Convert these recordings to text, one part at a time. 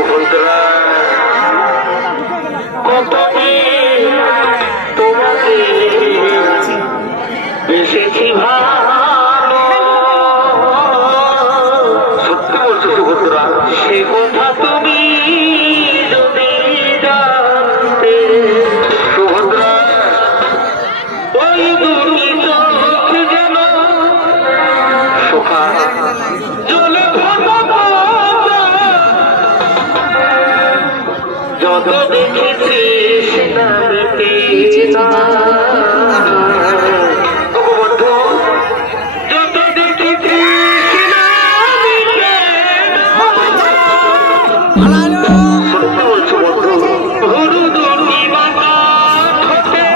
সুভদ্রা কতদিন তোমাকে বেসেছি ভালো, সত্যি বলছো সুভদ্রা, সে কথা তুমি যদি জানতে। সুভদ্রা ওই দুটি চোখ যেন সুখা জলে যত দেখেছিস না মিটে না, যত দেখেছিস না মিটে না। সত্যি বলছো বন্ধু, হরু দুটি বাতা ঠোঁটে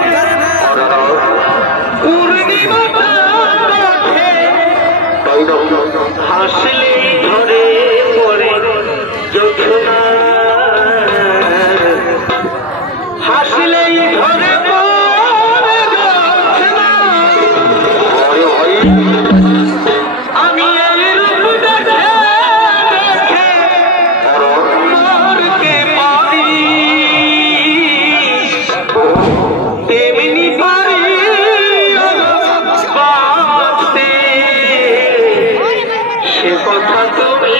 পূর্ণিমাটা ওঠে, হাসলেই ধরে পড়ে যৌথনা, হাসলেই ধরে পড়ে যৌথনা। আমি এই রূপ দেখে দেখে মরতে পারি, তেমনি পারি বাঁচতে। সে কথা তুমি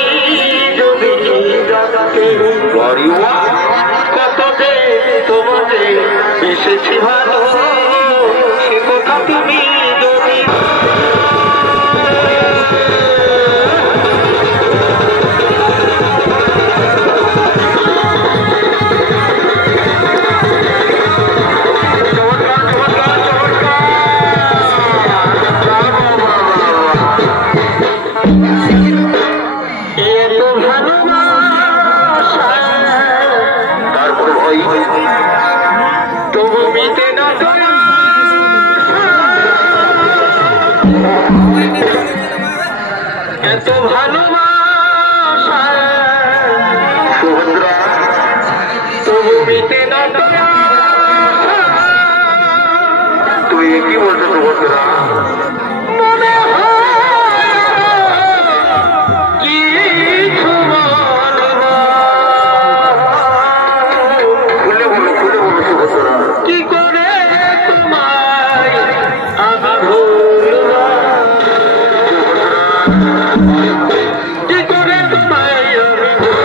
যদি জানতে, কত যে তোমাকে বেসেছি ভালো, সে কথা তুমি যদি তবু মিটে না দয়া, এত ভালোবাসা সুভদ্রা, তবু মিটে না দয়া। তুমি কি বলছো সুভদ্রা? মনে কি করে তোমায় আমি ভুলব, কি করে তোমায় আমি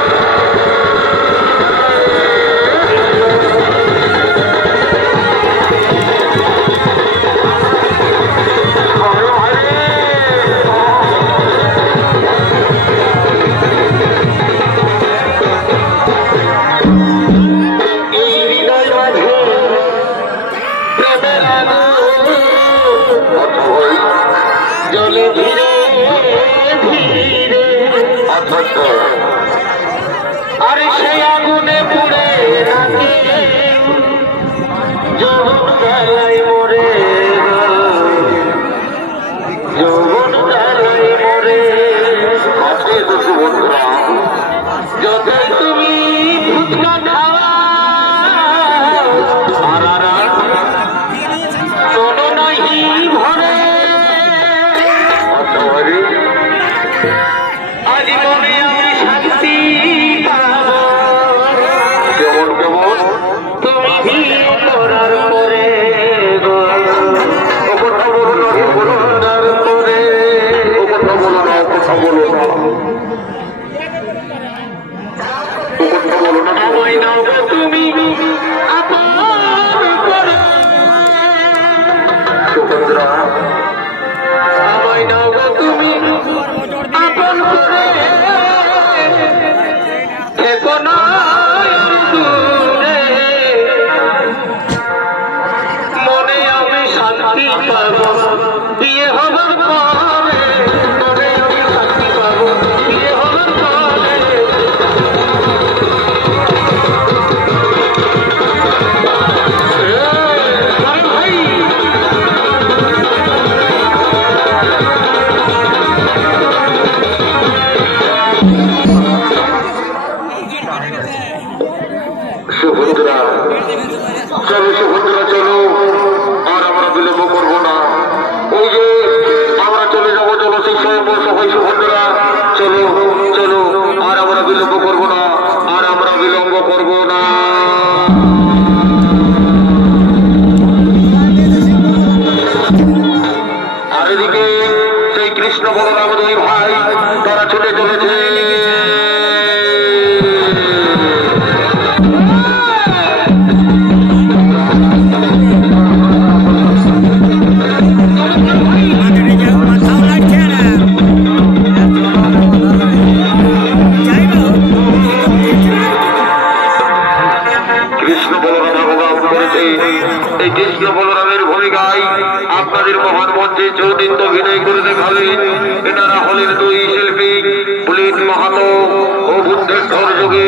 জলে ধীরে ধীরে আর সেই আগুনে পুড়ে থাকে যৌবন বেলায় মরে, যৌবন বেলায় মরে। যতই তুমি ফুচকা খাওয়া শোনো নাহি ভরে, আজ মনে আমি শান্তি পাবো, কেমন কেমন তুমি বিয়ে করার পরে, করার পরে কথা বলো না, কথা বলো না, আমায় নাও তুমি আপন করে সুভদ্রা, আমায় নাও তুমি আপন করে, থেকো না দূরে, মনে আমি শান্তি পাবো বিয়ে হবার পরে, মনে আমি শান্তি পাবো বিয়ে হবার পরে। ভাই সুভদ্রা, চলো সুভদ্রা চলো, আর আমরা বিলম্ব করবো না। ওই যে আমরা চলে যাবো, চলো সেই সবাই সুভদ্রা, চলো চলো, আর আমরা বিলম্ব করবো না, আর কৃষ্ণ বলরামের ভূমিকায় আপনাদের মহান মঞ্চে চৌদিত্য অভিনয় করে দেখালেন। এনারা হলেন দুই শিল্পী, পুলিন মাহাতো ও বুদ্ধেশ্বর যোগী।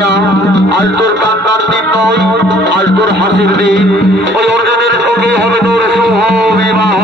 না, আজ তোর কান্নার দিন নয়, আজ তোর হাসির দিন। ওই অর্জুনের সঙ্গে হবে তোর শুভ বিবাহ।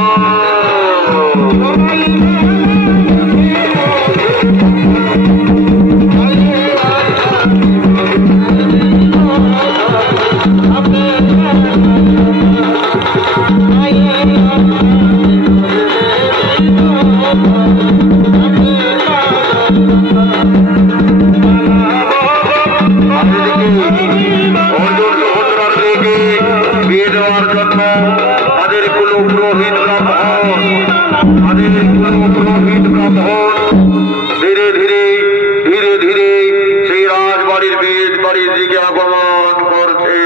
ধীরে ধীরে ধীরে ধীরে সেই রাজবাড়ির বেদ বাড়ির দিকে আগমন করছে।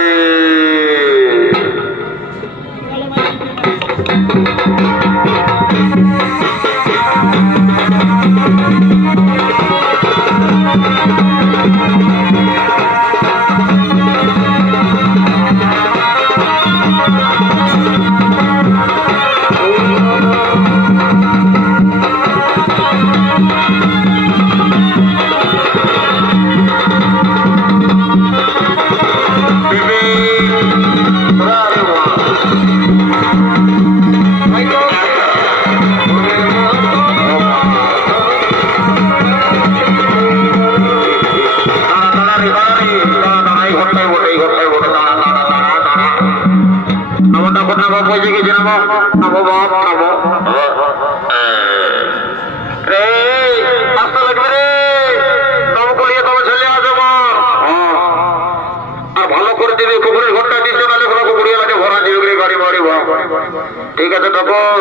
ঠিক আছে তখন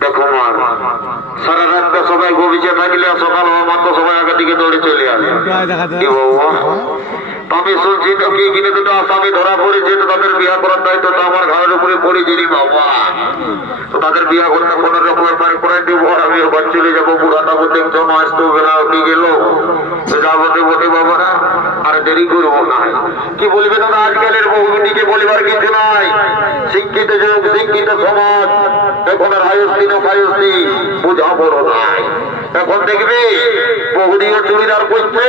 দেখো মার সারা রাতটা সবাই গভীরে থাকলে সকাল মাত্র সবাই আগের দিকে দৌড়ে চলে আসে। আমি শুনছি তো কি কিনে দুটো আসামি ধরা পড়েছে, তো তাদের বিয়া করার দায়িত্ব তো আমার ঘরের উপরে পড়েছি বাবা। তো তাদের বিয়া করতে কোনো রকমের পারে করে দিব, আমি এবার চলে যাবো। বুড়াটা দেখছো মাস তো বেলা উঠে গেল, যাবো বটে বাবা, আর দেরি করবো না। কি বলবে দাদা, আজকালের বহুদিকে বলিবার কিছু নাই। শিক্ষিত যুগ, শিক্ষিত সমাজ, এখন আর হায়স্তি না ফায়স্তি বুঝা বড় নাই। এখন দেখবি বহুদিও চুড়িদার করছে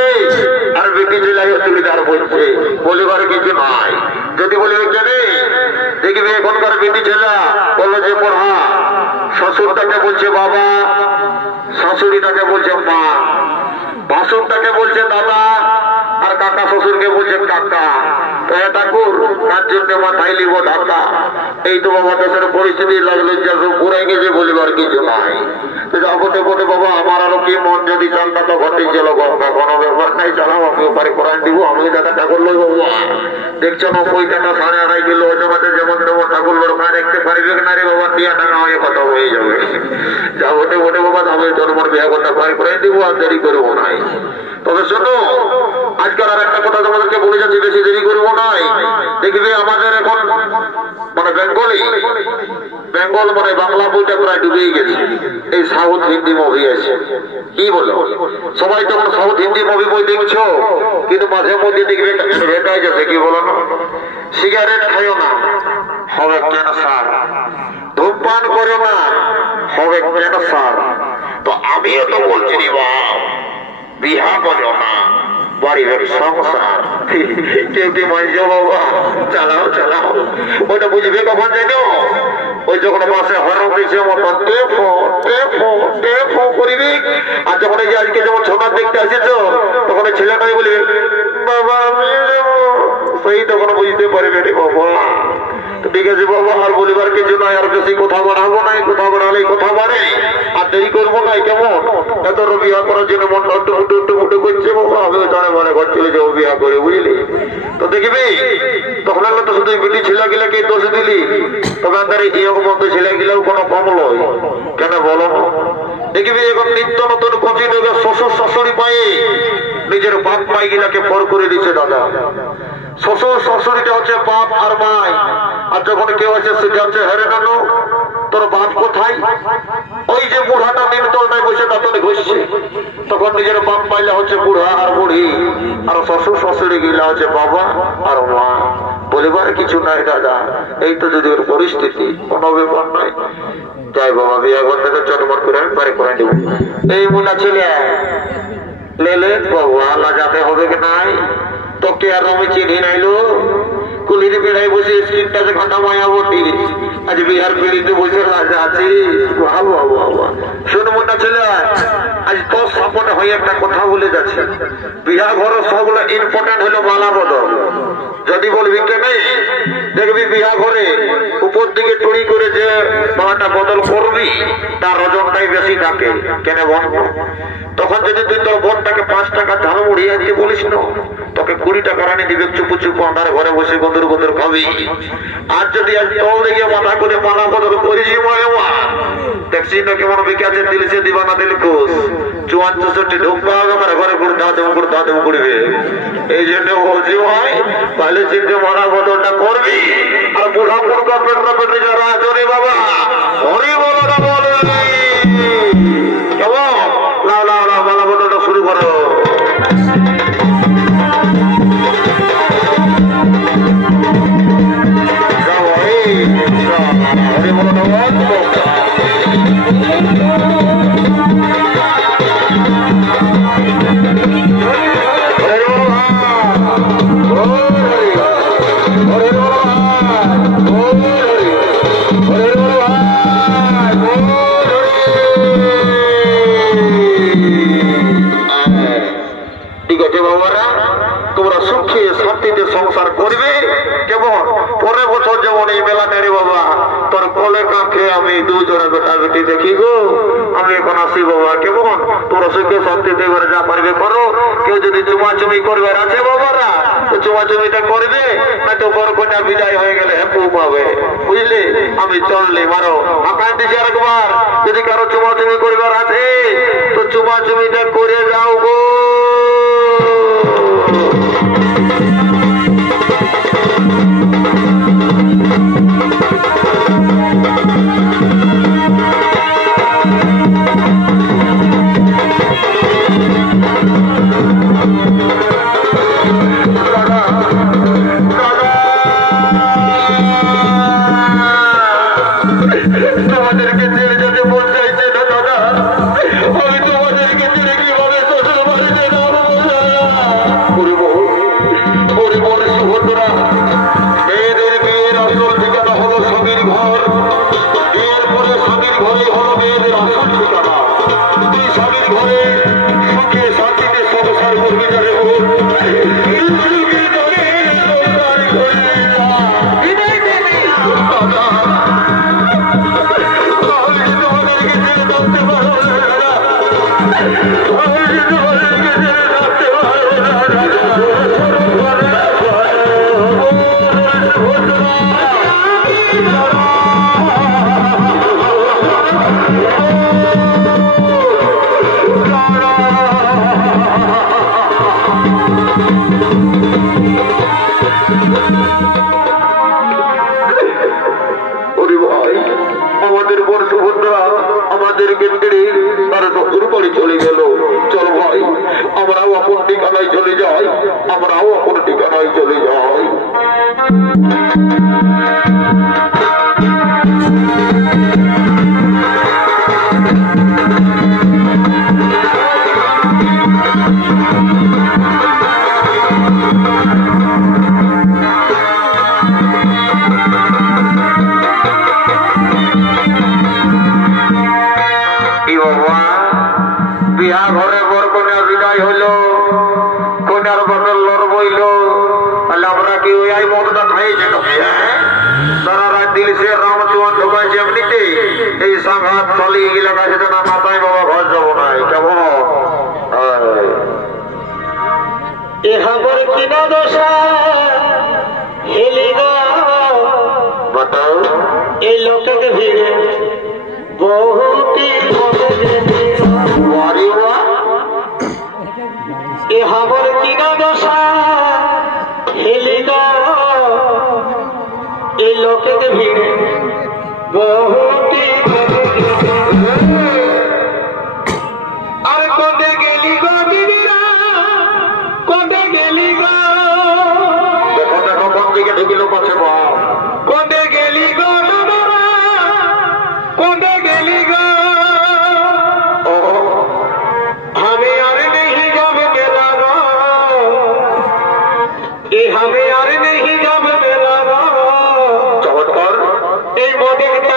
আর বেটি ছেলেও চুড়িদার করছে, বলিবার কিছু নাই। যদি বলিবে কেনে দেখবি এখনকার বেটি ছেলে বললো যে পড়া, শ্বশুরটাকে বলছে বাবা, শাশুড়িটাকে বলছে মা, ভাসুরটাকে বলছে দাদা, আর কাকা শ্বশুরকে বলছে কাকা। ঠাকুর তার জন্য মাথায় লিব ঢাকা। এই তো বাবা দেশের পরিস্থিতি লাগলো যা সব পুরাই গেছে, বলিবার কিছু নাই। যাবতে বটে বাবা, আমার আরো কি মন যদি চালটা তো ঘটে গেল, কোনো ব্যাপার নাই, চালাও আমি ওপারে করান দিব। আমি দাদা ঠাকুর লই বাবা, দেখছো 90 টাকা 2.5 কিলো ওজনের যেমন তেমন ঠাকুর লোর মায় দেখতে পারবে না রে বাবা, টিয়া টাকা হয়ে কথা হয়ে যাবে। যাবতে বটে বাবা, আমি জন্মর বিয়া করতে পারি করে দিব, আর দেরি করবো নাই। তবে শোনো, আজকাল আর একটা কথা তোমাদেরকে বলে যাচ্ছি, বেশি দেরি করবো নাই। দেখবে আমাদের এখন মানে বেঙ্গল মানে বাংলা বইটা প্রায় ডুবেই গেছে। এই সাউথ হিন্দি মুভি আছে, কি বলো সবাই তখন সাউথ হিন্দি মুভি বই দেখছো, কিন্তু মাঝে মধ্যে দেখবে রেটাই গেছে, কি বলো না, সিগারেট খাইও না হবে ক্যান্সার, ধূমপান করো না হবে ক্যান্সার। তো আমিও তো বলছি রে বাপ, বিহা করো না বাড়ির সংসার, কেউ মানছো বাবা, চালাও চালাও। ওইটা বুঝবে কখন জানো, ওই যখন মাসে হরণ দিয়েছে মতন টেফো টেফো টেফো করিবি। আর যখন এই যে আজকে যেমন ছনার দেখতে আসেছো, তখন ছেলেটাই বলবে বাবা আমি সেই তখন বুঝতে পারবে রে বাবা। ঠিক আছে বাবা, আর বলিবার কিছু নাই, আর বেশি কথা বাড়াবো নাই, কথা বাড়ালেই কথা বাড়ে, আর দেরি করবো নাই। কেমন এত বিয়া করার জন্য মনটা একটু করছে বাবা, আমিও জানে মানে ঘর চলে যাবো বিয়া করে, বুঝলি। তো দেখবি তখন তো শুধু বেটি ছেলেগুলাকে দোষ দিলি, তবে আমাদের এই মতো ছেলেগুলাও কোনো কম নয়, কেন বলো না। দেখবি এখন নিত্য নতুন কচি লোকের শ্বশুর শাশুড়ি পায়ে নিজের বাপ মাই গিলাকে ফর করে দিচ্ছে দাদা। শ্বশুর শাশুড়িটা হচ্ছে বাপ আর মাই, আর যখন কেউ আছে সেটা হচ্ছে হেরে নানু তোর বাপ কোথায়। ওই যে বুড়াটা নিমতলটায় বসে দাঁতনে ঘষছে, তখন নিজের বাপ পাইলে হচ্ছে বুড়া আর বুড়ি, আর শ্বশুর শাশুড়ি গিলা হচ্ছে বাবা আর মা। বলিবার কিছু নাই দাদা, এই তো যদি ওর পরিস্থিতি, কোনো ব্যাপার নয়। যাই বাবা, বিয়ে ঘর থেকে চটমট করে আমি বাড়ি করে দেবো। এই মুনা ছেলে লেলে বাবু আল্লাহ যাতে হবে কি নাই, তোকে আর আমি চিনি নাইলো। কুলির বেড়াই বসে স্ক্রিনটাতে কথা মায়া বটি, আজ বিহার পিড়িতে বসে রাজা আছি। শোন মুন্না ছেলে, আজ তোর সাপোর্টে হয়ে একটা কথা বলে যাচ্ছে। বিহা ঘর সবগুলো ইম্পর্টেন্ট হলো মালা বদল। যদি বলবি কেনে দেখবি বিহা ঘরে উপর দিকে টুড়ি করে যে মালাটা বদল করবি তার ওজনটাই বেশি থাকে। কেন বল? তখন যদি তুই তোর বোনটাকে 5 টাকা ঝাড়ু উড়িয়ে দিতে বলিস না, তোকে 20 টাকা রানি দিবে চুপু চুপু আন্ধার ঘরে বসে গদর গদর খাবি। আর যদি আজ তল দিকে মাথা করে মালা বদল করিস দেখছি না কেমন বিকাশে দিলে সে দিবা না দিলে কোষ 54-64 ঢুকবা আমার ঘরে গুড় দেবো করবে। এই জন্য বলছি ভাই তাহলে চিন্তা মালা বদলটা করবি। আর বুড়া বুড়কা পেটরা পেটে যারা আচরে বাবা হরি বলো না বলে কেমন লাও লাও লাও মালা বদলটা শুরু করো। হরি বলো না তোমরা সুখে শান্তিতে সংসার করবে। কেমন পরের বছর যেমন এই মেলা নেড়ে বাবা তোর কলে কাঁখে আমি 2 জোড়া বেটা বেটি দেখি গো, আমি এখন আসি বাবা। কেমন তোমরা সুখে শান্তিতে এবারে যা পারবে করো। কেউ যদি চুমাচুমি করবার আছে বাবারা তো চুমাচুমিটা করবে, না তো বড় কন্যা বিদায় হয়ে গেলে হেপু পাবে। বুঝলে? আমি চললে মারো আকাশ দিকে আরেকবার। যদি কারো চুমাচুমি করবার আছে তো চুমাচুমিটা করে যাও গো।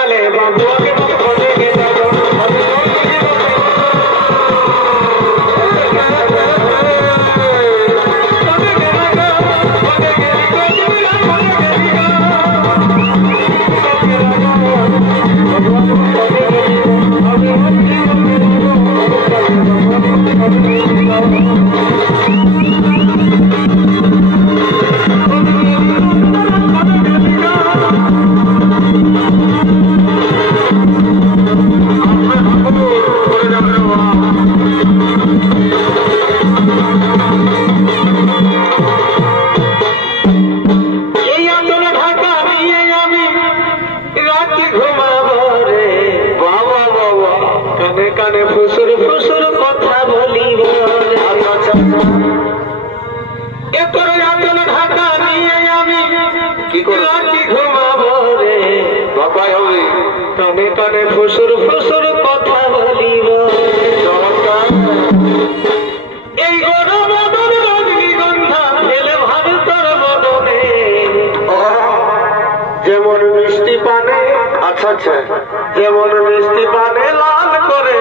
কালে বাবু ফুসুর ফুসুর কথা বলিব এই গরম রজনীগন্ধা এলে ভাবে তোর বদনে যেমন মিষ্টি পানে আচ্ছা যেমন মিষ্টি পানে লাল করে